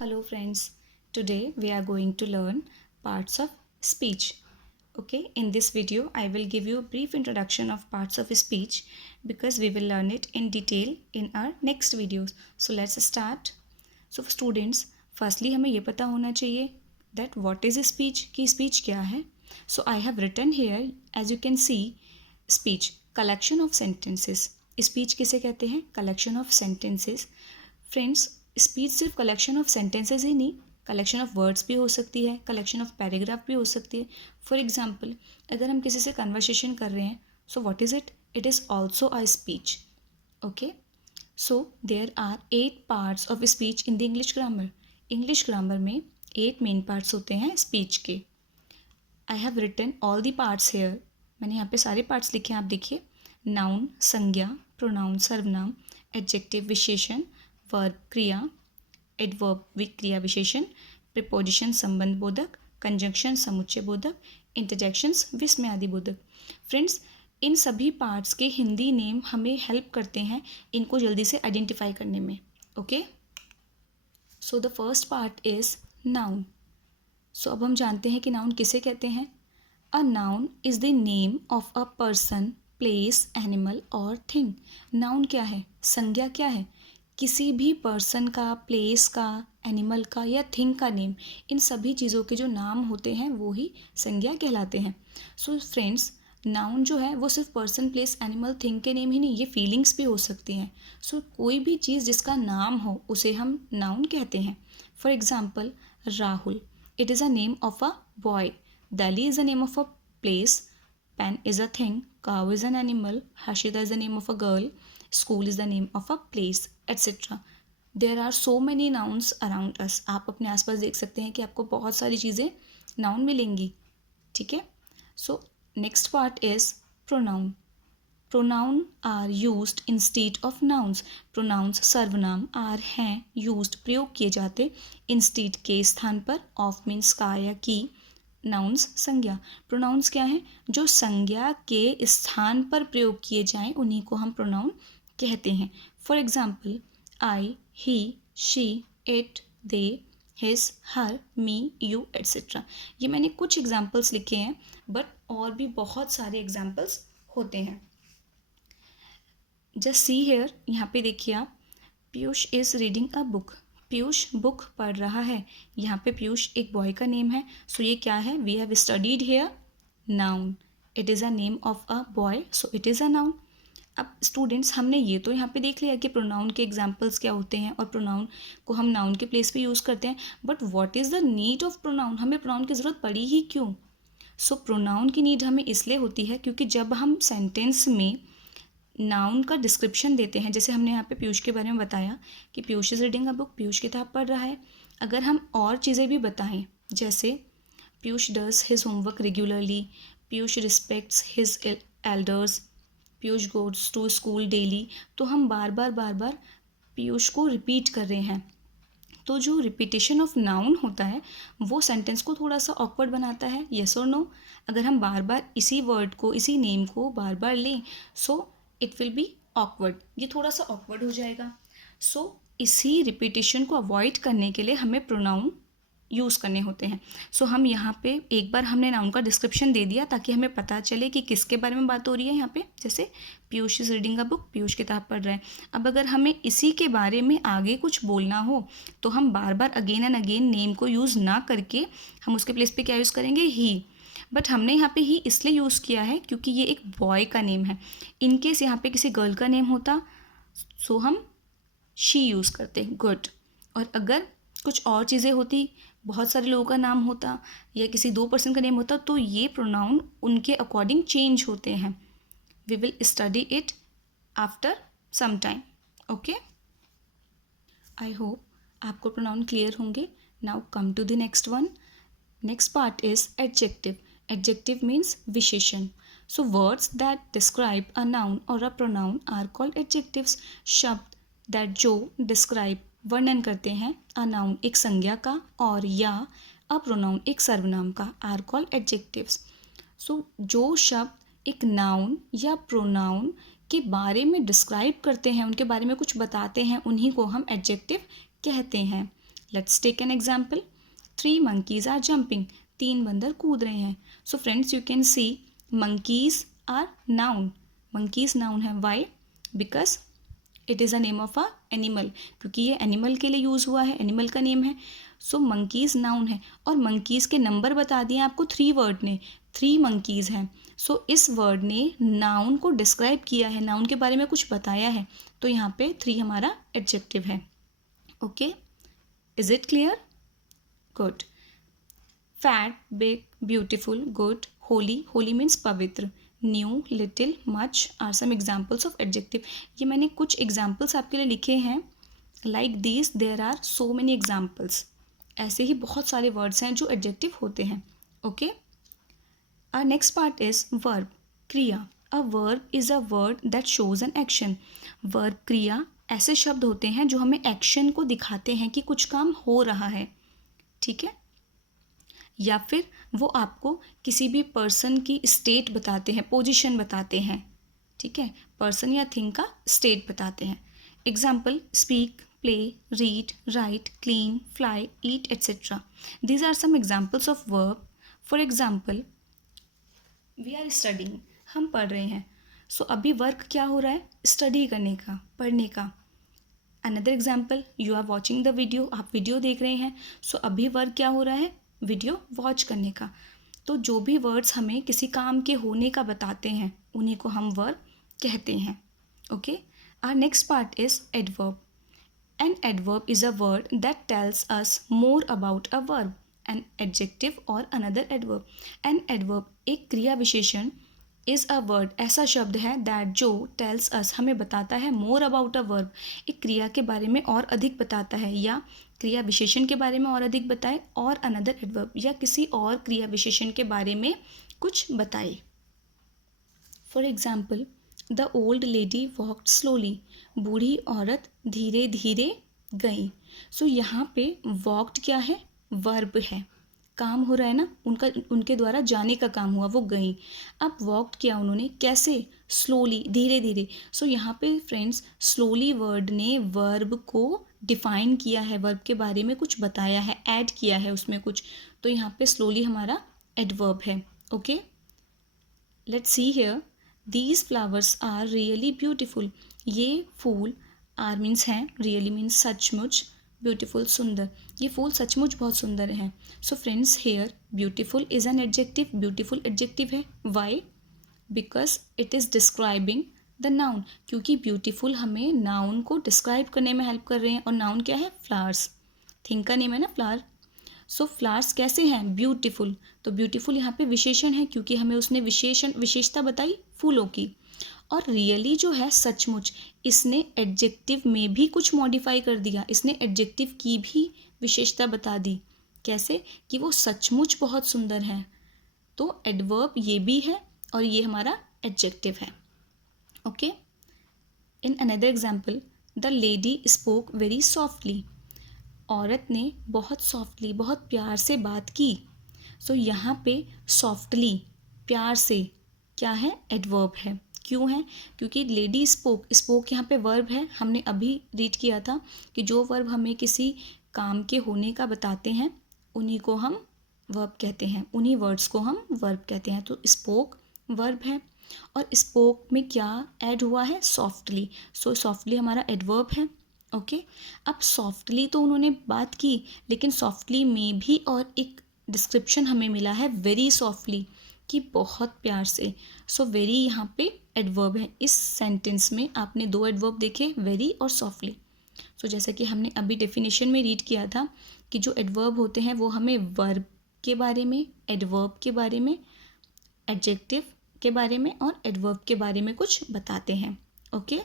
Hello friends, today we are going to learn parts of speech. Okay, in this video I will give you a brief introduction of parts of speech because we will learn it in detail in our next videos. So let's start. So students, firstly हमें ये पता होना चाहिए that what is speech, कि speech क्या है. So I have written here, as you can see, speech, collection of sentences. Speech किसे कहते हैं? Collection of sentences. Friends, speech सिर्फ कलेक्शन ऑफ सेंटेंसेस ही नहीं, कलेक्शन ऑफ वर्ड्स भी हो सकती है, कलेक्शन ऑफ पैराग्राफ भी हो सकती है. फॉर एग्जाम्पल, अगर हम किसी से कन्वर्सेशन कर रहे हैं, so what is it? It is also a speech. Okay, so there are 8 parts of speech in the English grammar. English grammar में 8 मेन पार्ट्स होते हैं स्पीच के. I have written all the parts here. मैंने यहाँ पे सारे parts लिखे हैं, आप देखिए. नाउन संज्ञा, प्रोनाउन सर्वनाम, एडजेक्टिव विशेषण, वर्ब क्रिया, एडवर्ब क्रिया विशेषण, प्रिपोजिशन संबंध बोधक, कंजंक्शन समुच्चय बोधक, इंटरजेक्शंस विस्मयादि बोधक. फ्रेंड्स, इन सभी पार्ट्स के हिंदी नेम हमें हेल्प करते हैं इनको जल्दी से आइडेंटिफाई करने में. Okay, so the first part is noun. So अब हम जानते हैं कि नाउन किसे कहते हैं. A noun is the name of a person, place, animal or thing. Noun क्या है? संज्ञा क्या है? किसी भी पर्सन का, प्लेस का, एनिमल का या थिंग का नेम. इन सभी चीज़ों के जो नाम होते हैं वो ही संज्ञा कहलाते हैं. सो फ्रेंड्स, नाउन जो है वो सिर्फ पर्सन, प्लेस, एनिमल, थिंग के नेम ही नहीं, ये फीलिंग्स भी हो सकती हैं. सो कोई भी चीज़ जिसका नाम हो उसे हम नाउन कहते हैं. For example, Rahul, it is a name of a boy. Delhi is the name of a place. Pen is a thing. Cow is an animal. Hashida is the name of a girl. School is the name of a place, etc. There are so many nouns around us. आप अपने आसपास देख सकते हैं कि आपको बहुत सारी चीज़ें नाउन मिलेंगी. ठीक है. So next part is pronoun. Pronoun are used instead of nouns. Pronouns सर्वनाम आर हैं यूज्ड प्रयोग किए जाते इंस्टीड के स्थान पर, ऑफ मीन्स का या की, नाउन्स संज्ञा. प्रोनाउंस क्या हैं? जो संज्ञा के स्थान पर प्रयोग किए जाएं उन्हीं को हम प्रोनाउन कहते हैं. For example, I, he, she, it, they, his, her, me, you, etcetera. ये मैंने कुछ एग्जाम्पल्स लिखे हैं, बट और भी बहुत सारे एग्जाम्पल्स होते हैं. जस्ट सी हेयर, यहाँ पे देखिए आप. Piyush is reading a book. Piyush book पढ़ रहा है. यहाँ पे पीयूष एक बॉय का नेम है. सो ये क्या है? We have studied here noun. It is a name of a boy, so it is a noun. अब स्टूडेंट्स, हमने ये तो यहाँ पे देख लिया कि प्रोनाउन के एग्जाम्पल्स क्या होते हैं और प्रोनाउन को हम नाउन के प्लेस पे यूज़ करते हैं. But what is the need of pronoun? हमें प्रोनाउन की ज़रूरत पड़ी ही क्यों? सो प्रोनाउन की नीड हमें इसलिए होती है क्योंकि जब हम सेंटेंस में नाउन का डिस्क्रिप्शन देते हैं, जैसे हमने यहाँ पे पीयूष के बारे में बताया कि Piyush is reading a book, Piyush किताब पढ़ रहा है. अगर हम और चीज़ें भी बताएं, जैसे Piyush does his homework regularly, Piyush respects his elders, Piyush goes to school daily, तो हम बार बार पीयूष को रिपीट कर रहे हैं. तो जो रिपीटेशन ऑफ नाउन होता है वो सेंटेंस को थोड़ा सा ऑकवर्ड बनाता है. येस और नो? अगर हम बार बार इसी वर्ड को, इसी नेम को बार बार लें, so it will be awkward. ये थोड़ा सा ऑकवर्ड हो जाएगा. सो इसी रिपीटेशन को अवॉइड करने के लिए हमें प्रोनाउन यूज़ करने होते हैं. सो हम यहाँ पे एक बार हमने नाउन का डिस्क्रिप्शन दे दिया ताकि हमें पता चले कि किसके बारे में बात हो रही है. यहाँ पे जैसे Piyush is reading a book, Piyush किताब पढ़ रहा है. अब अगर हमें इसी के बारे में आगे कुछ बोलना हो तो हम बार बार अगेन एंड अगेन नेम को यूज़ ना करके हम उसके प्लेस पे क्या यूज़ करेंगे? ही. बट हमने यहाँ पे ही इसलिए यूज़ किया है क्योंकि ये एक बॉय का नेम है. इनकेस यहाँ पे किसी गर्ल का नेम होता सो हम शी यूज़ करते. गुड. और अगर कुछ और चीज़ें होती, बहुत सारे लोगों का नाम होता या किसी 2 पर्सन का नेम होता, तो ये प्रोनाउन उनके अकॉर्डिंग चेंज होते हैं. We will study it after some time. Okay, I hope आपको प्रोनाउन क्लियर होंगे. Now come to the next one. Next part is adjective. Adjective means विशेषण. So words that describe a noun और a pronoun are called adjectives. शब्द that जो describe वर्णन करते हैं a noun एक संज्ञा का और या अ प्रोनाउन एक सर्वनाम का आर कॉल्ड एडजेक्टिव्स. सो जो शब्द एक नाउन या प्रोनाउन के बारे में डिस्क्राइब करते हैं, उनके बारे में कुछ बताते हैं, उन्हीं को हम एडजेक्टिव कहते हैं. Let's take an example. 3 monkeys are jumping. 3 बंदर कूद रहे हैं. So friends you can see monkeys are noun. monkeys noun है. Why? Because it is a name of an animal, क्योंकि ये एनिमल के लिए यूज़ हुआ है, एनिमल का नेम है. सो मंकीज़ नाउन है. और मंकीज़ के नंबर बता दिए आपको 3 वर्ड ने. 3 मंकीज़ हैं. सो इस वर्ड ने नाउन को डिस्क्राइब किया है, नाउन के बारे में कुछ बताया है. तो यहाँ पे 3 हमारा एडजेक्टिव है. Okay, is it clear? Good. Fat, big, beautiful, good, holy. Holy means पवित्र. New, little, much are some examples of adjective. ये मैंने कुछ एग्जाम्पल्स आपके लिए लिखे हैं. Like this there are so many examples. ऐसे ही बहुत सारे वर्ड्स हैं जो एडजेक्टिव होते हैं. Okay, our next part is verb, क्रिया. A verb is a word that shows an action. Verb, क्रिया ऐसे शब्द होते हैं जो हमें एक्शन को दिखाते हैं कि कुछ काम हो रहा है. ठीक है, या फिर वो आपको किसी भी पर्सन की स्टेट बताते हैं, पोजीशन बताते हैं. ठीक है, पर्सन या थिंग का स्टेट बताते हैं. Example, speak, play, read, write, clean, fly, eat etcetera. These are some examples of verb. For example, we are studying. हम पढ़ रहे हैं. सो अभी वर्क क्या हो रहा है? स्टडी करने का, पढ़ने का. Another example, you are watching the video. आप वीडियो देख रहे हैं. सो अभी वर्क क्या हो रहा है? वीडियो वॉच करने का. तो जो भी वर्ड्स हमें किसी काम के होने का बताते हैं उन्हीं को हम वर्ब कहते हैं. Okay, our next part is adverb. An adverb is a word that tells us more about a verb, an adjective और अनदर एडवर्ब. एन एडवर्ब एक क्रिया विशेषण इज़ अ वर्ड ऐसा शब्द है दैट जो टेल्स अस हमें बताता है मोर अबाउट अ वर्ब, एक क्रिया के बारे में और अधिक बताता है, या क्रिया विशेषण के बारे में और अधिक बताए, और अनदर एडवर्ब या किसी और क्रिया विशेषण के बारे में कुछ बताए. For example, the old lady walked slowly. बूढ़ी औरत धीरे धीरे गई. सो यहाँ पे वॉक्ड क्या है? वर्ब है. काम हो रहा है ना, उनके द्वारा जाने का काम हुआ, वो गई. अब वॉक्ड किया उन्होंने, कैसे? स्लोली, धीरे धीरे. सो यहाँ पे फ्रेंड्स स्लोली वर्ड ने वर्ब को डिफाइन किया है, वर्ब के बारे में कुछ बताया है, ऐड किया है उसमें कुछ. तो यहाँ पे स्लोली हमारा एडवर्ब है. Okay, let's see here. These flowers are really beautiful. ये फूल, आर मीन्स हैं, रियली मीन्स सचमुच, ब्यूटीफुल सुंदर. ये फूल सचमुच बहुत सुंदर हैं. So friends here beautiful is an adjective. Beautiful adjective है. Why? Because it is describing the noun. क्योंकि ब्यूटीफुल हमें नाउन को डिस्क्राइब करने में हेल्प कर रहे हैं. और नाउन क्या है? फ्लावर्स. थिंग का नेम है ना फ्लावर. सो फ्लावर्स कैसे हैं? ब्यूटीफुल. तो ब्यूटीफुल यहाँ पे विशेषण है क्योंकि हमें उसने विशेषता बताई फूलों की. और रियली जो है सचमुच, इसने एडजेक्टिव में भी कुछ मॉडिफाई कर दिया. इसने एडजेक्टिव की भी विशेषता बता दी. कैसे? कि वो सचमुच बहुत सुंदर है. तो एडवर्ब ये भी है और ये हमारा एडजेक्टिव है. Okay, in another example, the lady spoke very softly. औरत ने बहुत सॉफ्टली, बहुत प्यार से बात की. सो यहाँ पे सॉफ्टली, प्यार से, क्या है? एडवर्ब है. क्यों है? क्योंकि लेडी स्पोक, स्पोक यहाँ पे वर्ब है. हमने अभी रीड किया था कि जो वर्ब हमें किसी काम के होने का बताते हैं उन्हीं को हम वर्ब कहते हैं, उन्हीं वर्ड्स को हम वर्ब कहते हैं. तो स्पोक वर्ब है और स्पोक में क्या ऐड हुआ है? सॉफ्टली. सो सॉफ्टली हमारा एडवर्ब है. ओके, अब सॉफ्टली तो उन्होंने बात की, लेकिन सॉफ्टली में भी और एक डिस्क्रिप्शन हमें मिला है वेरी सॉफ्टली, कि बहुत प्यार से. सो वेरी यहाँ पे एडवर्ब है. इस सेंटेंस में आपने 2 एडवर्ब देखे, वेरी और सॉफ्टली. सो जैसा कि हमने अभी डेफिनेशन में रीड किया था कि जो एडवर्ब होते हैं वो हमें वर्ब के बारे में, एडवर्ब के बारे में, एडजेक्टिव के बारे में और एडवर्ब के बारे में कुछ बताते हैं. ओके,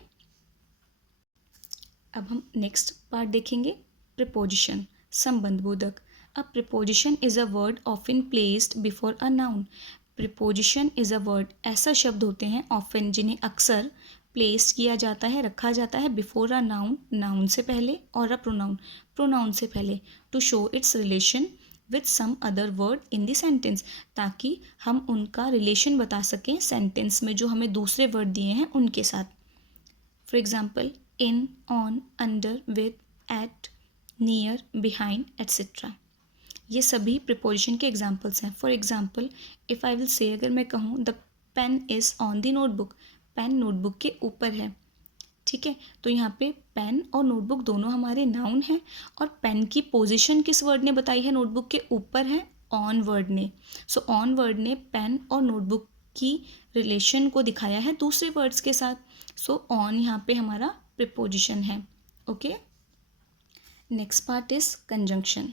अब हम नेक्स्ट पार्ट देखेंगे, प्रीपोजिशन, संबंध बोधक. अ preposition is a word often placed before a noun. Preposition is a word ऐसा शब्द होते हैं ऑफन जिन्हें अक्सर प्लेस्ड किया जाता है, रखा जाता है बिफोर अ नाउन, नाउन से पहले, और अ प्रोनाउन, प्रोनाउन से पहले, to show its relation with some other word in the sentence, ताकि हम उनका रिलेशन बता सकें सेंटेंस में जो हमें दूसरे वर्ड दिए हैं उनके साथ. For example, in, on, under, with, at, near, behind, etcetera. ये सभी प्रिपोजिशन के एग्जाम्पल्स हैं। For example, if I will say, अगर मैं कहूँ the pen is on the notebook, pen notebook के ऊपर है, ठीक है। तो यहाँ पे पेन और नोटबुक दोनों हमारे नाउन हैं, और पेन की पोजीशन किस वर्ड ने बताई है, नोटबुक के ऊपर है, ऑन वर्ड ने। सो ऑन वर्ड ने पेन और नोटबुक की रिलेशन को दिखाया है दूसरे वर्ड्स के साथ। सो ऑन यहाँ पे हमारा प्रिपोजिशन है। Okay, next part is conjunction.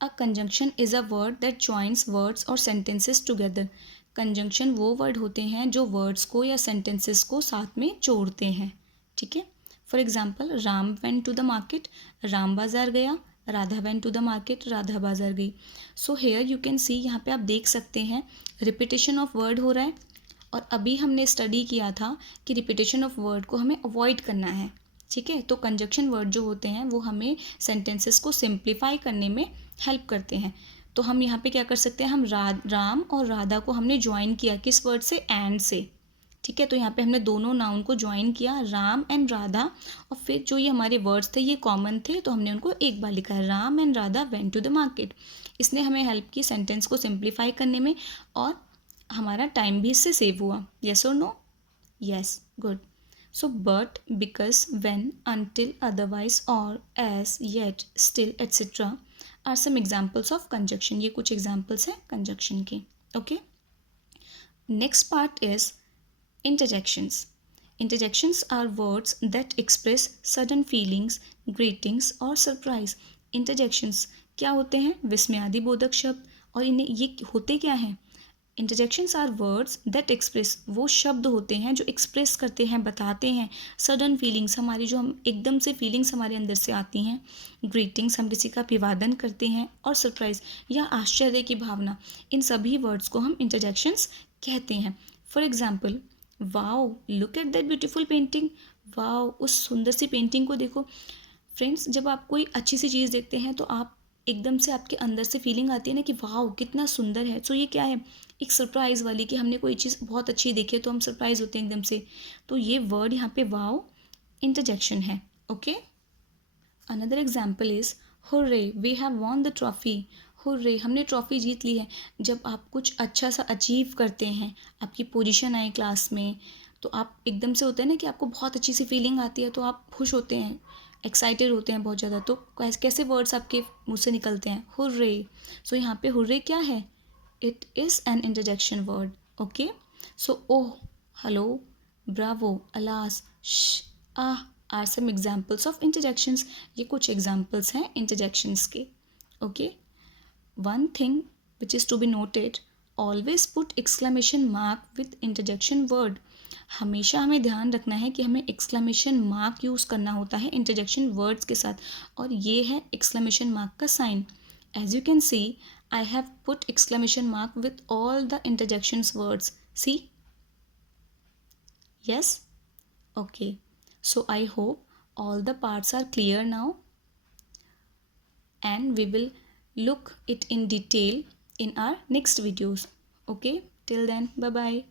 A conjunction is a word that joins words और सेंटेंसेस टुगेदर। कंजंक्शन वो वर्ड होते हैं जो वर्ड्स को या सेंटेंसेस को साथ में जोड़ते हैं, ठीक है। For example, Ram went to the market, Ram बाज़ार गया, Radha went to the market, Radha बाज़ार गई। So here you can see, यहाँ पे आप देख सकते हैं रिपीटेशन ऑफ वर्ड हो रहा है, और अभी हमने स्टडी किया था कि रिपीटेशन ऑफ वर्ड को हमें अवॉइड करना है, ठीक है। तो कंजक्शन वर्ड जो होते हैं वो हमें सेंटेंसेस को सिंप्लीफाई करने में हेल्प करते हैं। तो हम यहाँ पे क्या कर सकते हैं, हम राम और राधा को हमने ज्वाइन किया किस वर्ड से, एंड से, ठीक है। तो यहाँ पे हमने दोनों नाउन को ज्वाइन किया, राम एंड राधा, और फिर जो ये हमारे वर्ड्स थे ये कॉमन थे, तो हमने उनको एक बार लिखा है, Ram and Radha went to the market. इसने हमें हेल्प की सेंटेंस को सिंप्लीफाई करने में, और हमारा टाइम भी इससे सेव हुआ। येस और no? Yes, good. So but, because, when, until, otherwise, और, as, yet, still, etcetera are some examples of conjunction. ये कुछ एग्जाम्पल्स हैं कंजक्शन के। Okay, next part is interjections. Interjections are words that express sudden feelings, greetings और surprise. Interjections क्या होते हैं, विस्मयादिबोधक शब्द, और इन्हें ये होते क्या हैं, interjections are words that express, वो शब्द होते हैं जो एक्सप्रेस करते हैं, बताते हैं सडन फीलिंग्स, हमारी जो हम एकदम से फीलिंग्स हमारे अंदर से आती हैं, ग्रीटिंग्स, हम किसी का अभिवादन करते हैं, और सरप्राइज या आश्चर्य की भावना, इन सभी वर्ड्स को हम इंटरजेक्शंस कहते हैं। For example, wow, look at that beautiful painting, wow, उस सुंदर सी पेंटिंग को देखो। फ्रेंड्स, जब आप कोई अच्छी सी चीज़ देखते हैं तो आप एकदम से आपके अंदर से फीलिंग आती है ना कि वाओ कितना सुंदर है। सो ये क्या है, एक सरप्राइज़ वाली, कि हमने कोई चीज़ बहुत अच्छी देखी है तो हम सरप्राइज़ होते हैं एकदम से। तो ये वर्ड यहाँ पे वाओ इंटरजेक्शन है। Okay, another example is hurray, we have won the trophy. Hurray, हमने ट्रॉफी जीत ली है। जब आप कुछ अच्छा सा अचीव करते हैं, आपकी पोजीशन आए क्लास में, तो आप एकदम से होता है ना कि आपको बहुत अच्छी सी फीलिंग आती है, तो आप खुश होते हैं, एक्साइटेड होते हैं बहुत ज़्यादा। तो कैसे वर्ड्स आपके मुंह से निकलते हैं, हुर्रे। सो यहाँ पे हुर्रे क्या है, it is an interjection word. Okay, so oh, hello, bravo, alas, ah are some examples of interjections. ये कुछ एग्जाम्पल्स हैं इंटरजेक्शंस के। Okay, one thing which is to be noted, always put exclamation mark with interjection word. हमेशा हमें ध्यान रखना है कि हमें एक्सक्लेमेशन मार्क यूज़ करना होता है इंटरजेक्शन वर्ड्स के साथ, और ये है एक्सक्लेमेशन मार्क का sign. As you can see, I have put exclamation mark with all the interjections words. See? Yes? Okay. So I hope all the parts are clear now, and we will look it in detail in our next videos. Okay? Till then, bye bye.